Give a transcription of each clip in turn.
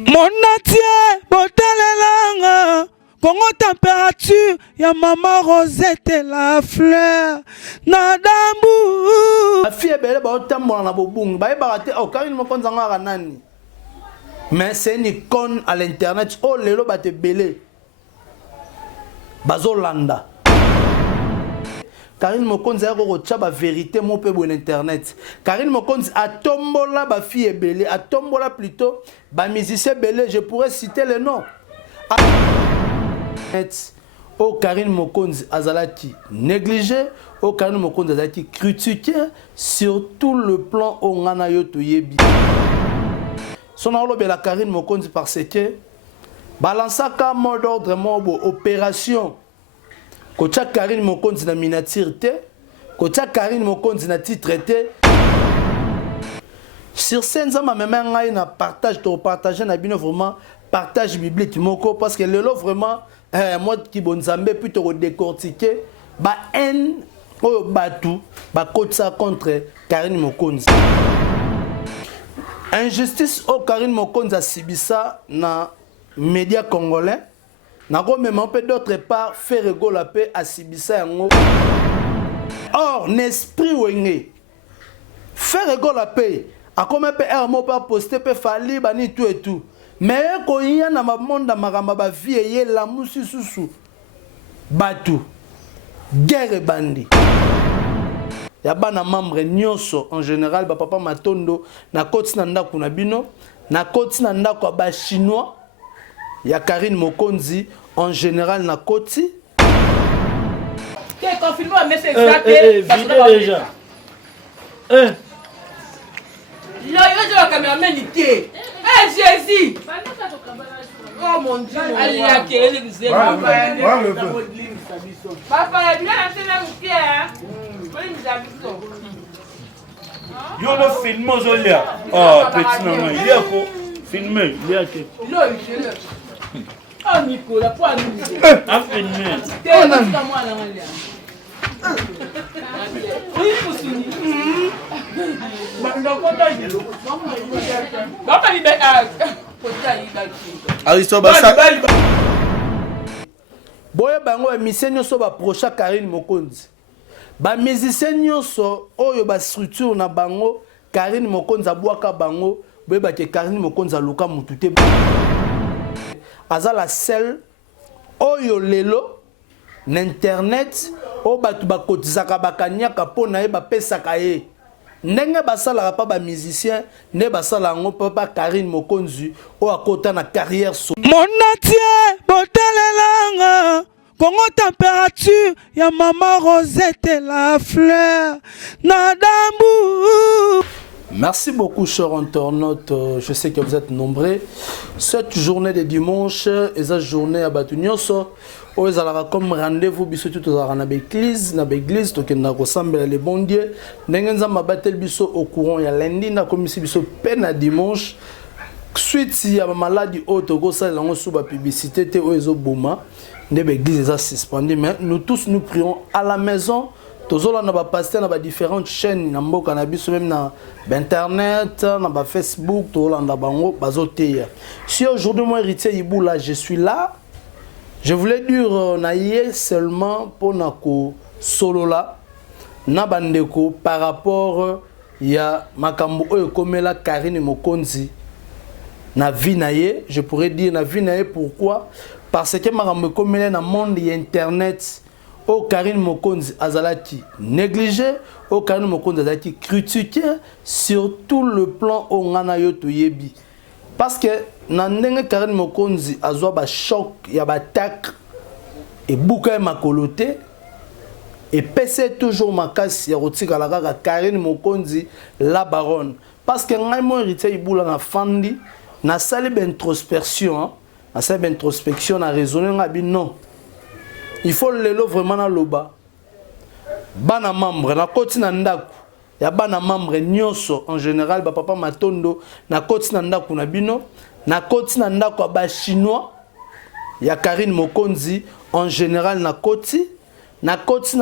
Mon atier, botalelanga, Congo température, ya maman Rosette la fleur, nadambu. La fille est belle, bah na bobung, bah barate, oh quand il me compte en nani. Mais c'est une icône à l'internet, oh lelo bah te belé. Bazolanda. Karine Mokonzi a reçu la vérité mon peu bon internet. Karine Mokonzi a tombola ba fille belé, a tombola plutôt ba musicien belé, je pourrais citer le nom. Oh Karine Mokonzi azalaki négligé, oh Karine Mokonzi azalaki critiqué sur tout le plan au ngana yo toyebi. Son alo la Karine Mokonzi parce que balansaka mot d'ordre mo opération. Kocha Karine Mokonzi na miniature te, Kocha Karine Mokonzi na titre te. Sur scène ça m'a même ngai na partage to partager na bino vraiment partage biblique moko parce que le lot vraiment moi qui bonzambe plutôt décortiquer ba haine o batu ba kotsa contre Karine Mokonzi. Injustice au Karine Mokonzi a sibisa na médias congolais. Nako même un peu d'autre part faire rigolo la paix à Sibissa yango. Or l'esprit wenge faire rigolo la paix a comme un peu un mot pas poster peut fali bani tout et tout. Mais ko y na monde da maramba ba vie la musu susu batu guerre bandi. Ya bana membre nyonso en général ba papa matondo na koti na ndako na bino na koti na ndako ba chinois. Il y a Karine Mokonzi en général na koti. Qu'est confirmé mais c'est exagéré. Vidé déjà. Là, il y a la caméra ménité. Jésus. Oh mon Dieu. Allez, à quel est Papa, il y a un pierre. Yo le film Zolia. Oh, petit maman, il y a quoi? Filmé, il y a qui? Oh Nicolas, pas nous. Ah, filmé. Oui, pour soutenir. Papa, il Boya bango émission nyonso ba procha Karine Mokonzi. Ba musicien nyonso oyo ba structure na bango Karine Mokonzi abwaka bango boya ba ke Karine Mokonzi aluka mutu te. Azala sel oyo lelo na internet o batu bakotizaka bakanyaka pona ye bapesaka ye. Ndenge basala pa ba musicien ne basala ngo papa Karine Mokonzi o akota na carrière so. Mon atier, botalelanga, Congo température, ya maman Rosette la fleur, nadambu. Merci beaucoup, chers internautes. Je sais que vous êtes nombreux. Cette journée de dimanche, et cette journée à Batunyoso, où ils allaient comme rendez-vous, biso tout à na l'église, donc na ressemble les bons dieux. N'engenza ma battle biso au courant ya lundi, na comme ici biso peine à dimanche. Suite si ya maladie haute, go ça lango sous ba publicité te oezo boma, ne l'église est suspendue. Mais nous tous nous prions à la maison. Tozola na ba pasteur na ba différentes chaînes na mboka na biso même na internet na ba Facebook tozola na bango bazoteya. Si aujourd'hui moi héritier Iboula je suis là, je voulais dire naïe seulement pour nako solo là na bandeko par rapport ya makambo oyo komela Karine Mokonzi na vie naïe, je pourrais dire na vie naïe pourquoi parce que makambo komela na monde internet. Oh Karine Mokonzi azalaki négligé, oh Karine Mokonzi azalaki critiqué sur tout le plan au ngana yo toyebi. Parce que na ndenge Karine Mokonzi azwa ba choc ya ba attaque et bouka makoloté et pèse toujours makasi ya rotika la kaka Karine Mokonzi la baronne. Parce que ngai mo héritier Iboula na fandi na sali ben introspection, na sali ben introspection na raisonner ngabi non. Il faut lelo vraiment na loba. Bana membre na koti na ndaku. Ya bana membre nyonso en général ba papa matondo na koti na ndaku na bino, na koti na ndaku ba chinois. Ya Karine Mokonzi en général na koti na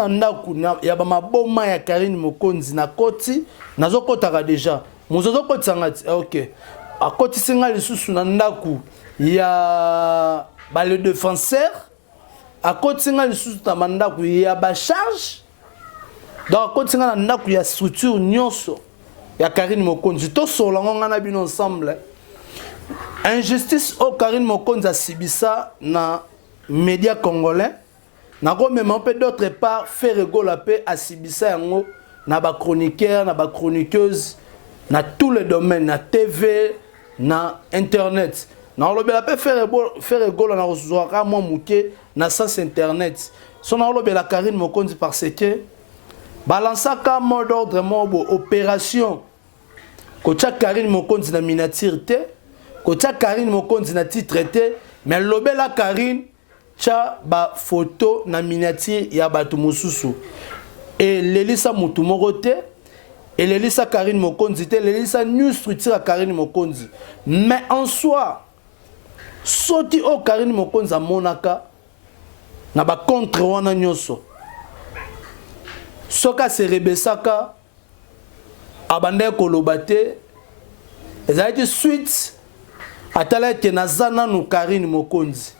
ndaku ya ba maboma ya Karine Mokonzi na koti nazokotaka déjà. Muzozo koti sangati. OK. akotisinga lisusu na ndaku ya le défenseur akotisinga lisusu na mandaku ya ba charge donc akotisinga na ndaku ya structure nyonso ya Karine Mokonzi to solango ngana bino ensemble injustice au Karine Mokonzi a sibisa na média congolais nako même un peu d'autre part faire rigolo la paix a sibisa yango na ba chroniqueur na ba chroniqueuse na tous les domaines na TV na internet na lobe la paix faire rigolo na rozwaka moi muke na sens internet son na lobe la Karine Mokonzi parce que balansaka mot d'ordre mo opération kocha Karine Mokonzi na miniature te kocha Karine Mokonzi na titre te mais lobe la Karine cha ba photo na miniature ya batu mususu et lelisa mutu moko te et lelisa Karine Mokonzi te lelisa new structure Karine Mokonzi mais en soi soti o Karine Mokonzi monaka na ba contre wana nyoso soka se rebesaka abande koloba te ezalaki suite atala ke nazana no Karine Mokonzi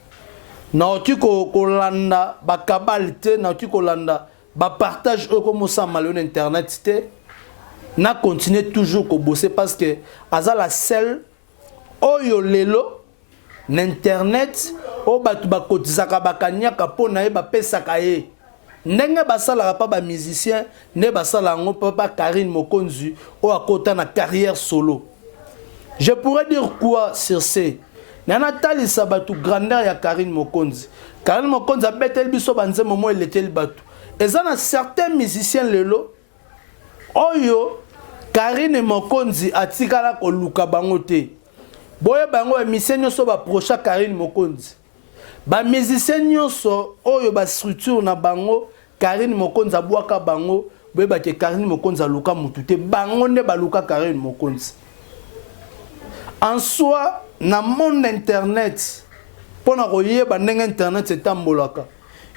na oti kolanda ba kabal te na oti kolanda ba partage comme ça malon internet te na continuer toujours ko bosser parce que aza la seule oyo lelo na internet o batu ba kotizaka bakanyaka pona e ba pesaka ye ndenge basala pa ba musicien ne basala ngo papa Karine Mokonzi o akota na carrière solo. Je pourrais dire quoi sur ce? Nana tali sabatu grandeur ya Karine Mokonzi. Karine Mokonzi a betel biso banze momo il était le batu. Et ça na certains musiciens lelo oyo Karine Mokonzi atikala ko luka bango te. Boye bango musicien nyoso ba procha Karine Mokonzi. Ba musicien nyoso oyo ba structure na bango Karine Mokonzi abwaka bango boye ba ke Karine Mokonzi aluka mutu te bango ne baluka Karine Mokonzi. En soi na monde internet pona koyeba ndenge internet etambolaka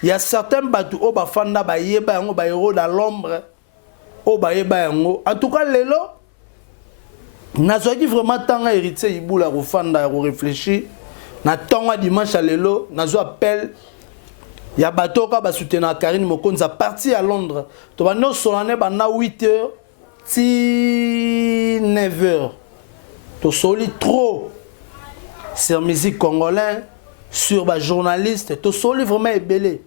il y a certains batu o ba fanda ba yeba yango ba héros dans l'ombre o ba yeba yango en tout cas lelo nazoki vraiment tanga héritier ibula ko fanda ko réfléchir na tonga dimanche lelo nazo appel ya bato ka ba soutenir Karine Mokonzi à partir à Londres to ba no solane ba na 8h si 9h to soli trop sur musique congolaise sur les journalistes, tout solo vraiment ébélé.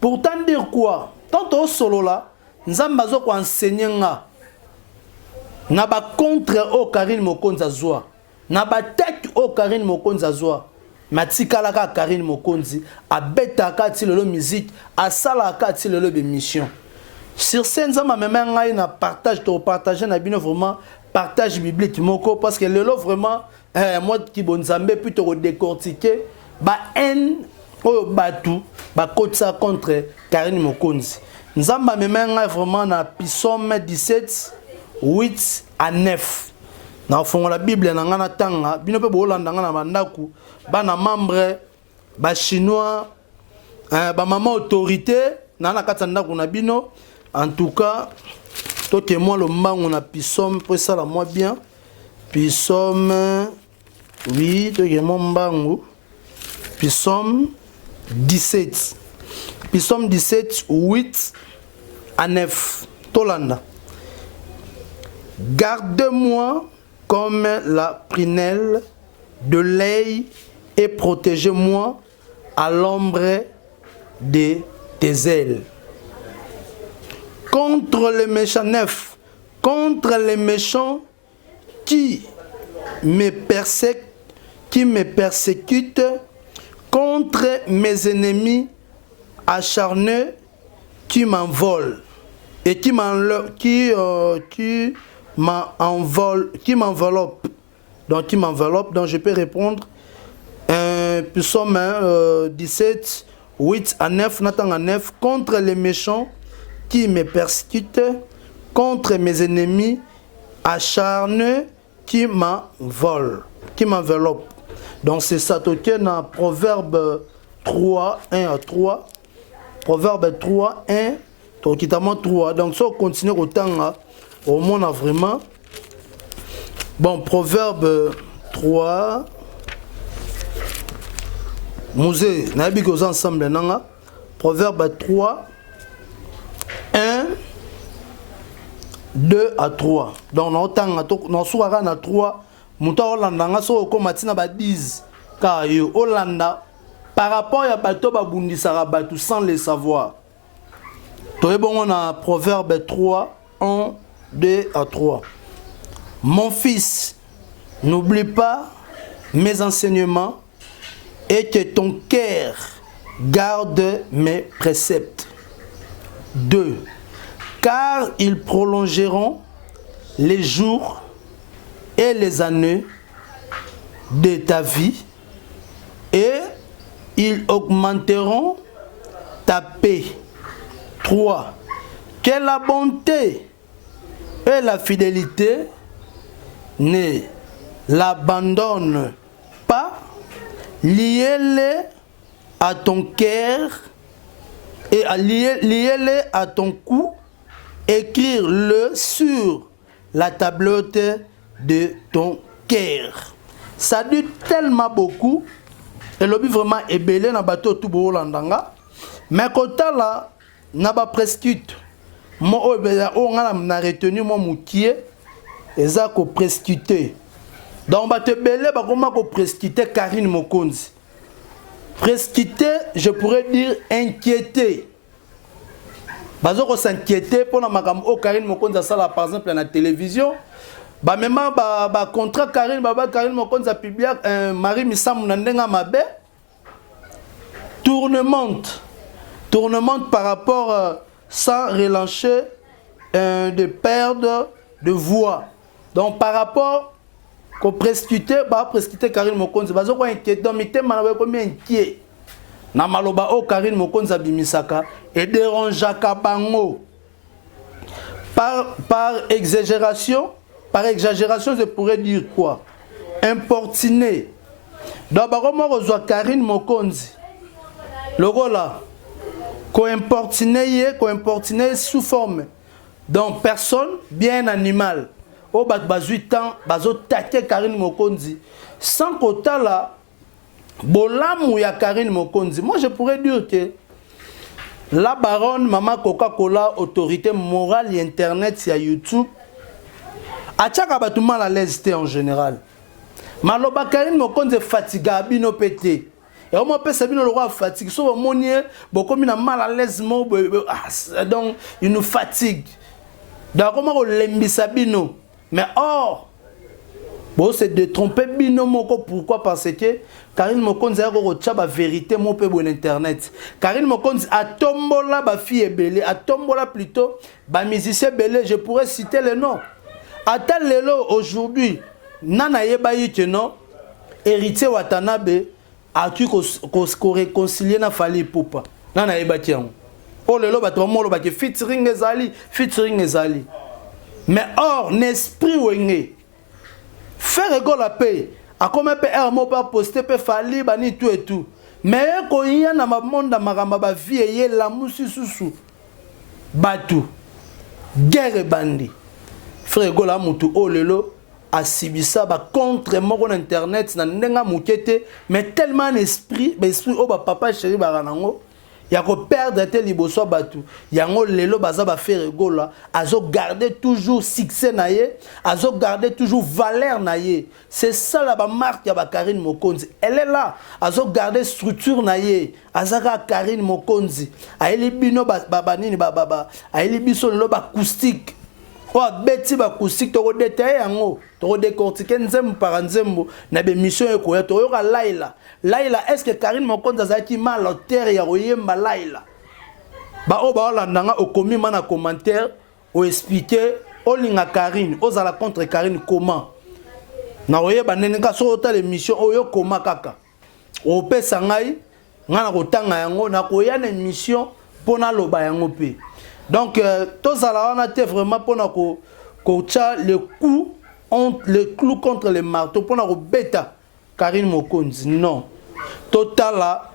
Pourtant dire quoi? Tant au solo là, nous avons enseigné na ba contre au Karine Mokonzi azwa, na ba tête au Karine Mokonzi azwa. Matika la Karine Mokonzi a beta kati le musique, a sala kati le émission. Sur scène ça m'a même na partage to partager na bino vraiment partage biblique moko parce que le vraiment moi qui bon Zambé plutôt décortiquer ba haine oyo batu ba kotsa contre Karine Mokonzi. Nzamba memenga vraiment na Psaume 17 8 à 9. Na fond la Bible na ngana tanga bino pe bolanda ngana bandaku bana membre ba chinois ba maman autorité na na katanda kuna bino en tout cas toke moi le mbango na Psaume pour ça la moi bien Psaume oui toke moi mbango Psaume 17. Psaume 17, 8 à 9. Tolanda. Garde-moi comme la prunelle de l'œil et protège-moi à l'ombre de tes ailes. Contre les méchants, 9. Contre les méchants qui me persécutent, contre mes ennemis acharnés qui m'envolent et qui m'enveloppent. Donc je peux répondre Psaume 17 8 à 9 Nathan à 9 contre les méchants qui me persécutent, contre mes ennemis acharnés qui m'enveloppent. Donc c'est ça, toqué dans Proverbe 3, 1 à 3. Proverbe 3, 1, toquément 3. Donc ça, on continue au temps, au monde vraiment. Bon, Proverbe 3. Musée, nabi que ensemble nanga. Proverbe 3. 1, 2 à 3. Donc, nous sommes à 3. Mouta Olanda, nous sommes à 10. Car Olanda, par rapport à bateau babundi sarabatu sans le savoir. Toi bon on a Proverbe 3 1 2 à 3. Mon fils, n'oublie pas mes enseignements et que ton cœur garde mes préceptes. 2. Car ils prolongeront les jours et les années de ta vie et ils augmenteront ta paix. 3. Que la bonté et la fidélité ne l'abandonnent pas. Liez-les à ton cœur et liez-les à ton cou. Écrire-le sur la tablette de ton cœur. Ça dit tellement beaucoup. Et le but vraiment est belé dans le bateau tout beau landanga. Mais quand là, n'a pas prescrite. Moi, on a retenu mon moutier. Et ça, qu'on prescrite. Donc, on te belé, comment qu'on prescrite Karine Mokonzi. Prescrite, je pourrais dire inquiété. Bazo ko s'inquiéter pour na makamo Karine Mokonzi sala par exemple à la télévision. Ba même ba contrat Karine Mokonzi a publié Marie Missam Nandenga Mabe. Tournemente par rapport sans relancer de perdre de voix. Donc par rapport qu'on prescrite Karine Mokonzi bazo ko inquiété donc mité manawe ko inquiet. Na maloba o Karine Mokonzi bimisaka et dérangeaka bango par exagération je pourrais dire quoi importuner donc comment reçoit Karine Mokonzi logo là ko importuner sous forme donc personne bien animal au bas 8 ans bazo taquer Karine Mokonzi sans quota là Bolamou ya Karine Mokonzi. Moi, je pourrais dire que la baronne Maman Coca-Cola, autorité morale et internet sur YouTube, a tchaka tout mal à l'aise en général. Maloba Karine Mokonzi fatiga bino pété. Et on m'appelle Sabino le roi fatigue. Sauf mon nier, beaucoup mina mal à l'aise donc il nous fatigue. Donc comment on l'aime Sabino. Mais or bon, c'est de tromper bino moko. Pourquoi? Parce que Karine Mokonzi a reçu la vérité mon peu bon internet. Karine Mokonzi a tombola ba fille belé, a tombola plutôt ba musicien belé. Je pourrais citer les noms. Ata lelo aujourd'hui, nana yeba yite non, héritier Watanabe a tu ko réconcilier na Fally Ipupa. Nana yeba tian. Oh lelo ba to molo ba ke featuring ezali. Mais or l'esprit wengé. Faire égale la paix. A comme peut un pas poster peut Fally bani tout et tout. Mais quand il y a na monde maramba ba vie la musu susu. Batu. Guerre bandi. Frère égale la mutu oh lelo a sibisa ba contre mon internet na ndenga mukete mais tellement esprit oh ba papa chéri baranango. Il y a que perdre tes liboso batu. Il y a un lelo baza ba faire rigola. Azo garder toujours succès naie. Azo garder toujours valeur naie. C'est ça la marque ya ba Karine Mokonzi. Elle est là. Azo garder structure naie. Azaka Karine Mokonzi. Aeli bino babanini baba. Aeli biso lelo ba acoustique. Oh beti ba acoustique to détailler yango. To décortiquer nzembo par nzembo na be mission ekoya to yoka Laila. Laila, est-ce que Karine Mokonzi a été mal à terre ya oyemba Laila? Ba o ba landanga o komi mana commentaire o expliquer o linga Karine, o za la contre Karine comment? Na oyeba nenga so ta l'émission o yo koma kaka. O pesa ngai ngana ko tanga yango na ko ya na émission pona loba yango pe. Donc to za la wana te vraiment pona ko tcha le clou contre le marteau pona ko beta Karine Mokonzi non. Total là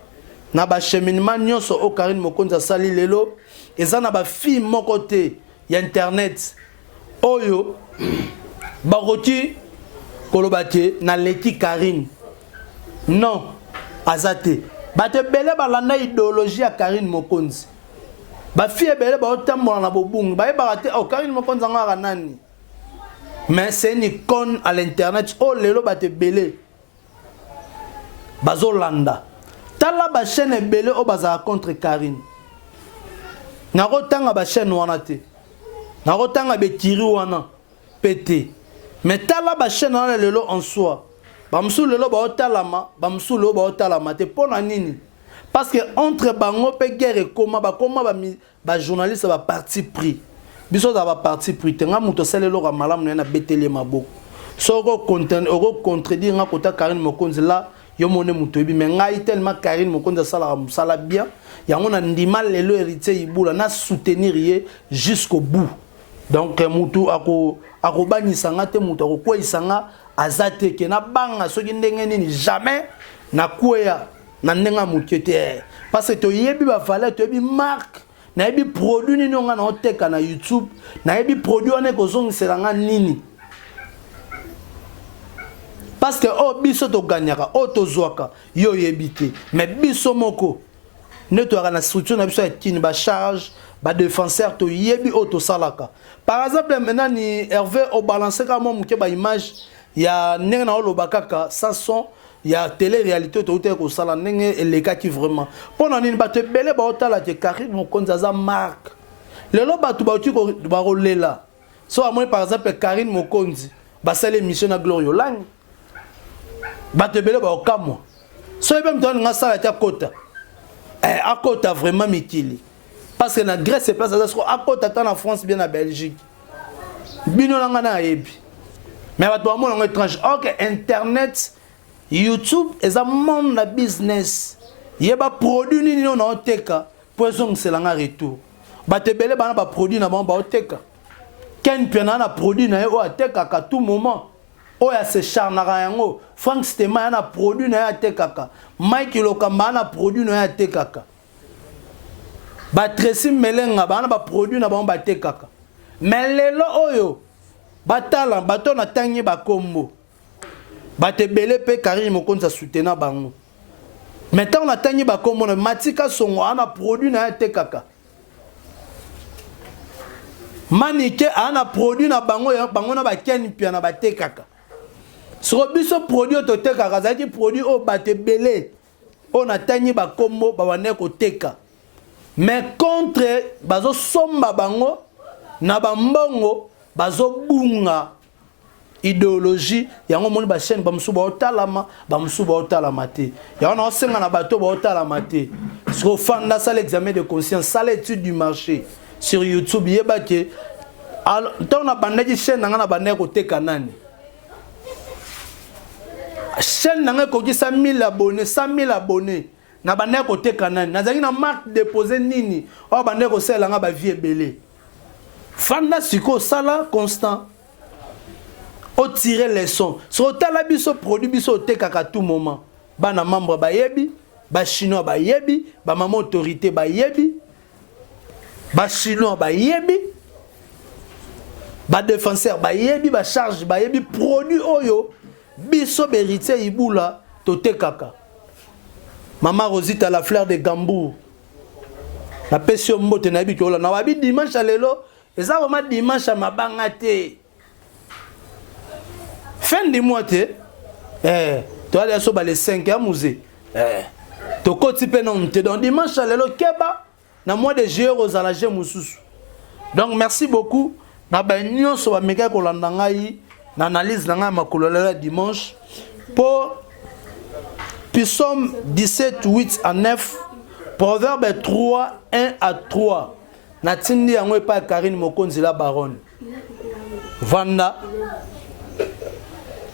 na ba cheminement nyonso o Karine Mokonzi asali lelo eza na ba fille mon côté ya internet oyo ba roti kolobate na leki Karine. Non, azate. Bate bele balanda idéologie à Karine Mokonzi. Ba fille bele ba otambola na bobung, ba barate o Karine Mokonzi ngara nani. Mais c'est une icône à l'internet. Oh lelo bate bele. Bazolanda. Tala ba chaîne bele o baza contre Karine. Nako tanga ba chaîne wana te. Nako tanga be tiri wana pété. Mais tala ba chaîne wana lelo en soi. Bamsou lelo ba otalama, bamsou lelo ba otalama te pona nini. Parce que entre bango pe guerre koma ba journaliste ba parti pris. Biso za ba parti pris tenga muto selelo ka malamu na betele maboko. Soko content oko contredire nga kota Karine Mokonzi là yo mone muto bi mais ngai tellement Karine Mokonzi sala bien. Yango na ndima lelo héritier ibula na soutenir ye jusqu'au bout. Donc mutu ako banisa nga te mutu ako kwa isanga azate ke na banga soki ndenge nini jamais na kuya na ndenga mukete parce que to yebi ba valeur to yebi marque na yebi produit nini nga na oteka na YouTube na yebi produit one ko zongisela nga nini parce que o biso to gagnaka o to zwaka yo yebite mais biso moko ne to na structure na biso ya tini ba charge ba défenseur to yebi o to salaka par exemple maintenant ni Hervé au balancer ka mo muke ba image ya ndenge na olobakaka sans son ya télé-réalité to te ko sala ndenge eleka ki vraiment pona nini bato bele ba otala te Karine Mokonzi za marque lelo bato ba uti ko ba rolela so amoni par exemple Karine Mokonzi ba sala émission na Glorio Lang bato bele ba okamo so même ton nga sala ta kota akota vraiment mikili parce que na Grèce et place ça akota ta na France bien na Belgique bino nga na yebi. Mais à toi, on est étrange. Ok, Internet, YouTube, et ça monde la business. Il y a des produits qui sont en teka. Pour ça, c'est un retour. Bah, tu as des produits qui sont en teka. Quand tu as des produits qui sont en teka à tout moment. Oh, il y a ce charme. Frank Stema, il y a des produits qui sont en teka. Mike Lokamba, il y a des produits qui sont en teka. Bah, Tracy Melenga, il y a des produits qui sont en teka. Mais les lots, batala bato na tangi ba kombo bate belé pe Karine Mokonzi soutenir bango maintenant on a tangi ba kombo na matika songo ana produit na te kaka manike ana produit na bango ya bango na ba ken pia na ba te kaka so biso produit to te kaka zaki produit o bate belé on a tangi ba kombo ba wane ko teka mais contre bazo somba bango na ba mbongo bazo bunga idéologie yango moni ba chaîne ba musuba otalama te yango na senga na bato ba otalama te so fanda ça l'examen de conscience ça l'étude du marché sur YouTube yeba ke tant na bandaki chaîne na bande ko teka nani chaîne na ko ki 100 000 abonnés na bande ko teka nani nazaki na marque déposer nini o bande ko sela nga ba vie belé fanda siko sala constant o tirer les sons so tala biso produit biso te kaka tout moment bana membre ba yebi ba chinois ba yebi ba maman autorité ba yebi ba chinois ba yebi ba défenseur ba yebi ba charge ba yebi produit oyo biso héritier ibula to te kaka maman Rosita la fleur de Gambour la pesio mbote na yebi ko la na wabi dimanche lelo. Et ça, vraiment dimanche à ma bangate. Fin du mois, tu as les 5 à musée. Tu as non, donc dimanche à l'élo keba, na mois de juillet aux alagés moussous. Donc merci beaucoup. Na banyo so ba meka ko landangai na analyse na ma kololera dimanche pour Psaume 17 8 à 9, Proverbe 3 1 à 3. Natindi yango pa Karine Mokonzi la baronne. Vanda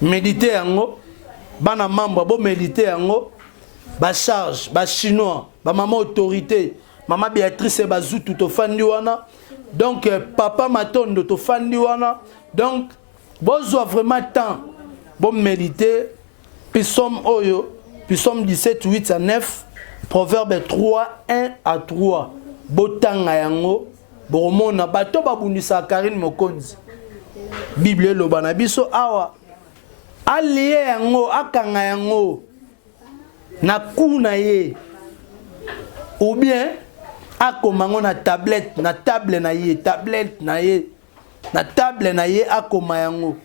méditer yango bana membre bo méditer yango ba charge ba chinois ba maman autorité maman Béatrice bazutu to fandi wana donc papa Matondo to fandi wana donc bozo vraiment temps bon méditer Psaume oyo Psaume 17 8 à 9 Proverbe 3 1 à 3 botanga yango bomona bato babundisa Karine Mokonzi Bible loba na biso awa alie yango akanga yango na kuna ye ou bien akomango na tablette na table na ye tablette na ye na table na ye akoma yango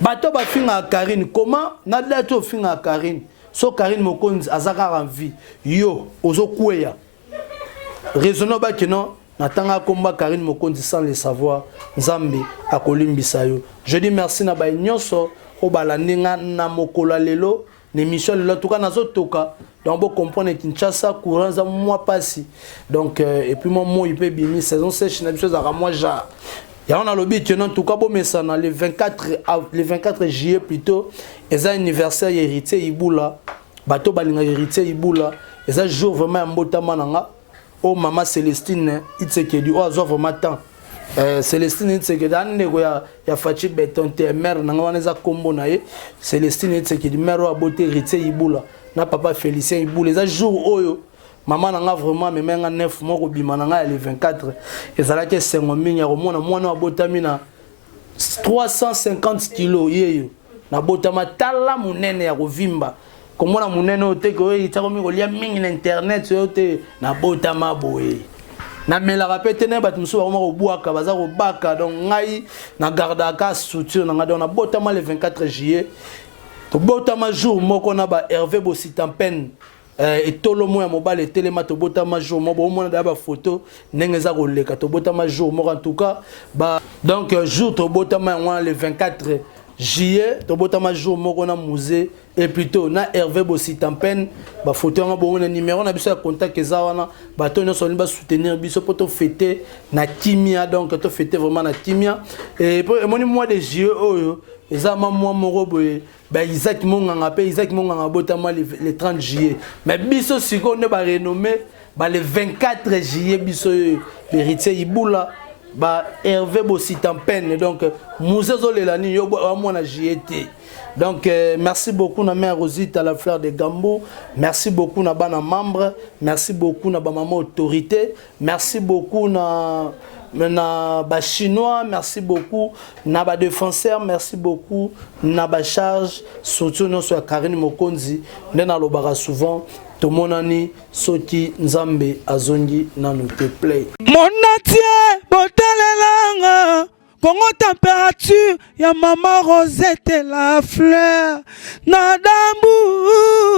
bato bafinga Karine comment na dato finga Karine so Karine Mokonzi azaka en vie yo ozokweya raisonno ba kino natanga komba Karine Mokonzi sans le savoir Nzambe akolimbisa yo. Je dis merci na ba nyonso o balandinga na mokola lelo l'émission lelo tuka nazotoka donc bon comprendre Kinshasa courant za mois passé donc et puis moi il peut bimi saison sèche na chose à moi ja ya on a lobby que non tout cas bon mais ça le 24 juillet plutôt et un anniversaire héritier Ibula bato balinga héritier Ibula et ça jour vraiment mbotama nanga oh maman Célestine Itsekedi oh azo vraiment temps Célestine Itsekedi andeko ya fachi beton te mère nanga waneza kombo na ye Célestine Itsekedi mère wa beauté héritier Ibula na papa Félicien Ibula et ça jour oyo maman nanga vraiment me menga 9 mois ko bima nanga le 24 et ça là que c'est mon minya ko mona mwana wa botami na 350 kilos yeyo na botama tala munene ya kovimba komona munene ote ko itako mi ko lia mingi na internet yote na botama boye na mela rapete ne bat muso ba ko buaka baza ko baka donc ngai na garda ka soutien na ngado na botama le 24 juillet to botama jour moko na ba Hervé Bositampen et tout le monde mobile et téléma to botama jour mo bo mona da ba photo ndenge za ko leka to botama jour mo en tout cas ba donc jour to botama le 24 juillet to botama jour mo na musée et plutôt na Hervé Bositampen ba photo nga bo na numéro na biso ya contact eza wana ba to no soni ba soutenir biso pour to fêter na kimia donc to fêter vraiment na kimia et moni mois de juillet oyo eza ma mois moko boye ben Isaac Monganga pe Isaac Monganga botama le 30 juillet mais biso siko ne ba renommé ba le 24 juillet biso héritier Ibula ba Hervé Bositampen donc musée zolelani yo mwana juillet donc merci beaucoup na mère Rosita la fleur de Gambo merci beaucoup na bana membre merci beaucoup na ba maman autorité merci beaucoup na ba chinois merci beaucoup na ba défenseur merci beaucoup na ba charge surtout no so Karine Mokonzi ndena lobaka souvent to monani soki Nzambe azongi nanu te play Monatie botalelanga Congo température ya maman Rosette la fleur na dambu